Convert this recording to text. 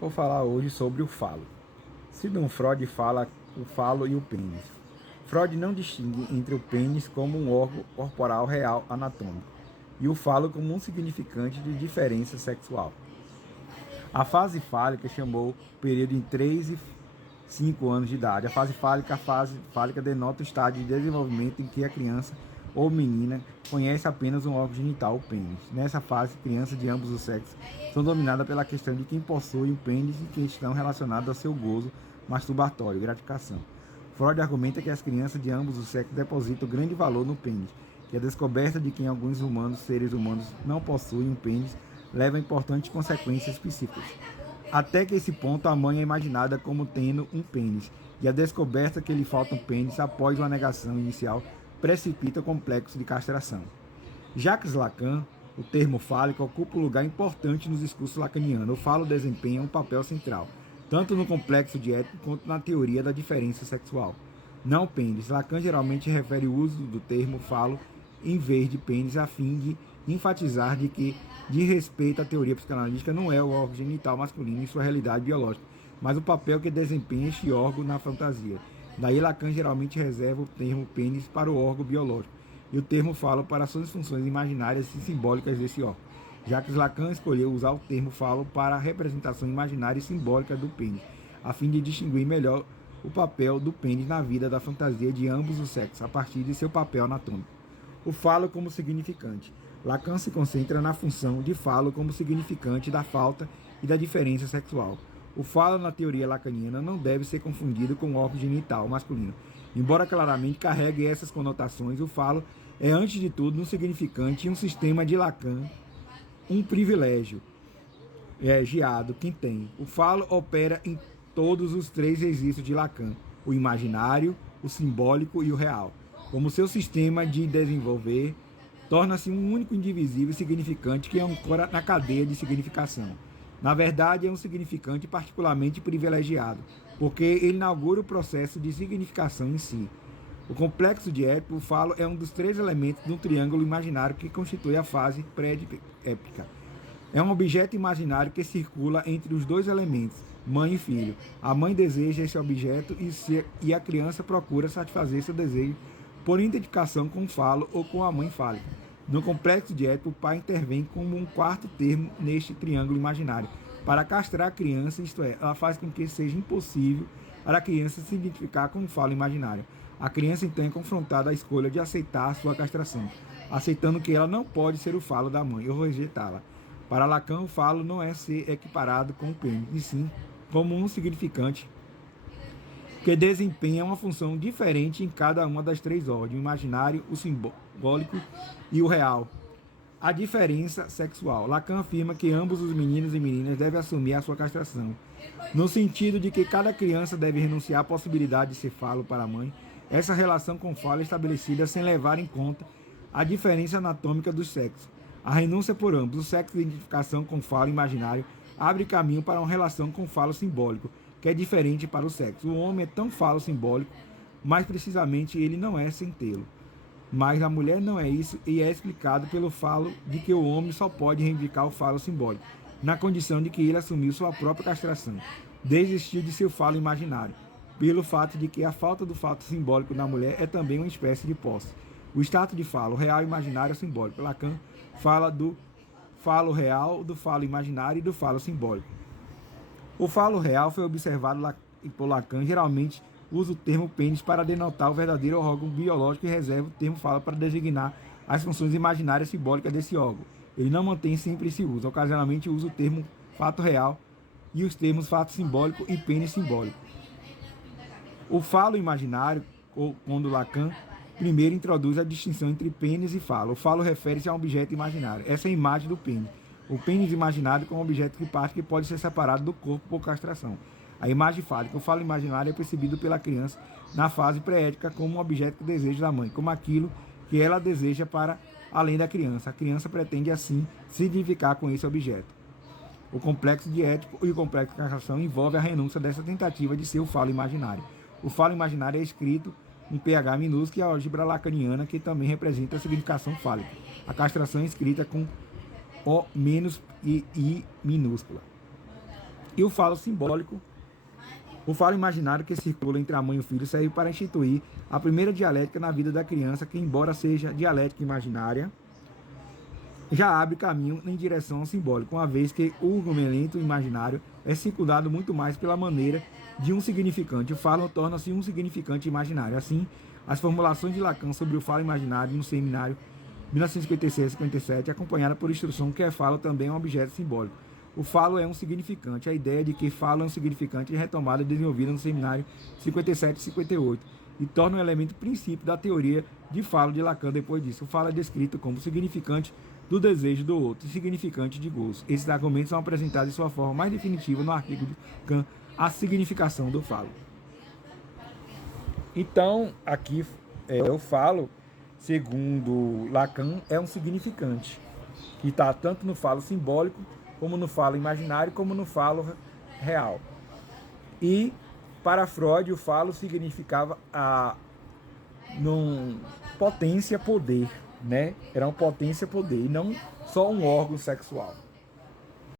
Vou falar hoje sobre o falo. Sigmund Freud fala o falo e o pênis. Freud não distingue entre o pênis como um órgão corporal real anatômico e o falo como um significante de diferença sexual. A fase fálica chamou o período em 3 e 5 anos de idade. A fase fálica denota o estágio de desenvolvimento em que a criança ou menina conhece apenas um órgão genital, o pênis. Nessa fase, crianças de ambos os sexos são dominadas pela questão de quem possui o pênis e questão relacionada ao seu gozo masturbatório, gratificação. Freud argumenta que as crianças de ambos os sexos depositam grande valor no pênis, que a descoberta de que alguns seres humanos não possuem um pênis leva a importantes consequências psíquicas. Até que esse ponto a mãe é imaginada como tendo um pênis, e a descoberta que lhe falta um pênis após uma negação inicial precipita o complexo de castração. Jacques Lacan, o termo fálico ocupa um lugar importante nos discursos lacanianos. O falo desempenha um papel central, tanto no complexo de Édipo quanto na teoria da diferença sexual. Não pênis. Lacan geralmente refere o uso do termo falo em vez de pênis a fim de enfatizar de que, de respeito à teoria psicanalítica, não é o órgão genital masculino em sua realidade biológica, mas o papel que desempenha este órgão na fantasia. Daí Lacan geralmente reserva o termo pênis para o órgão biológico e o termo falo para suas funções imaginárias e simbólicas desse órgão. Jacques Lacan escolheu usar o termo falo para a representação imaginária e simbólica do pênis, a fim de distinguir melhor o papel do pênis na vida da fantasia de ambos os sexos, a partir de seu papel anatômico. O falo como significante. Lacan se concentra na função de falo como significante da falta e da diferença sexual. O falo na teoria lacaniana não deve ser confundido com o órgão genital masculino. Embora claramente carregue essas conotações, o falo é antes de tudo um significante e um sistema de Lacan, um privilégio geado quem tem. O falo opera em todos os três registros de Lacan, o imaginário, o simbólico e o real. Como seu sistema de desenvolver, torna-se um único indivisível significante que ancora na cadeia de significação. Na verdade, é um significante particularmente privilegiado, porque ele inaugura o processo de significação em si. O complexo de Édipo, o falo, é um dos três elementos de um triângulo imaginário que constitui a fase pré-épica. É um objeto imaginário que circula entre os dois elementos, mãe e filho. A mãe deseja esse objeto e a criança procura satisfazer seu desejo por identificação com o falo ou com a mãe fálica. No complexo de Édipo, o pai intervém como um quarto termo neste triângulo imaginário para castrar a criança, isto é, ela faz com que seja impossível para a criança se identificar com o falo imaginário. A criança então é confrontada à escolha de aceitar a sua castração, aceitando que ela não pode ser o falo da mãe ou rejeitá-la. Para Lacan, o falo não é ser equiparado com o pênis, e sim como um significante que desempenha uma função diferente em cada uma das três ordens, o imaginário, o simbólico e o real. A diferença sexual. Lacan afirma que ambos os meninos e meninas devem assumir a sua castração, no sentido de que cada criança deve renunciar à possibilidade de ser falo para a mãe. Essa relação com o falo é estabelecida sem levar em conta a diferença anatômica dos sexos. A renúncia por ambos os sexos de identificação com o falo imaginário abre caminho para uma relação com o falo simbólico, que é diferente para o sexo. O homem é tão falo simbólico, mas precisamente ele não é sem tê-lo. Mas a mulher não é isso e é explicado pelo falo de que o homem só pode reivindicar o falo simbólico, na condição de que ele assumiu sua própria castração, desistiu de seu falo imaginário, pelo fato de que a falta do fato simbólico na mulher é também uma espécie de posse. O status de falo real, imaginário e simbólico. Lacan fala do falo real, do falo imaginário e do falo simbólico. O falo real foi observado por Lacan, geralmente usa o termo pênis para denotar o verdadeiro órgão biológico e reserva o termo falo para designar as funções imaginárias e simbólicas desse órgão. Ele não mantém sempre esse uso, ocasionalmente usa o termo fato real e os termos fato simbólico e pênis simbólico. O falo imaginário, quando Lacan primeiro introduz a distinção entre pênis e falo. O falo refere-se a um objeto imaginário. Essa é a imagem do pênis. O pênis imaginado como um objeto que parte que pode ser separado do corpo por castração. A imagem fálica, o falo imaginário, é percebido pela criança na fase pré-ética como um objeto que deseja da mãe, como aquilo que ela deseja para além da criança. A criança pretende, assim, se identificar com esse objeto. O complexo de Édipo e o complexo de castração envolve a renúncia dessa tentativa de ser o falo imaginário. O falo imaginário é escrito em pH minúsculo e a álgebra lacaniana, que também representa a significação fálica. A castração é escrita com O menos e I minúscula. E o falo simbólico, o falo imaginário que circula entre a mãe e o filho serve para instituir a primeira dialética na vida da criança, que, embora seja dialética imaginária, já abre caminho em direção ao simbólico, uma vez que o argumento imaginário é circundado muito mais pela maneira de um significante. O falo torna-se um significante imaginário. Assim, as formulações de Lacan sobre o falo imaginário no seminário 1956-57, acompanhada por instrução que é falo também é um objeto simbólico. O falo é um significante. A ideia de que falo é um significante é retomada e desenvolvida no seminário 57 e 58 e torna um elemento princípio da teoria de falo de Lacan depois disso. O falo é descrito como significante do desejo do outro e significante de gozo. Esses argumentos são apresentados de sua forma mais definitiva no artigo de Lacan, A Significação do Falo. Então, aqui eu falo, segundo Lacan, é um significante, que está tanto no falo simbólico, como no falo imaginário, como no falo real. E, para Freud, o falo significava potência-poder, né? Era uma potência-poder, e não só um órgão sexual.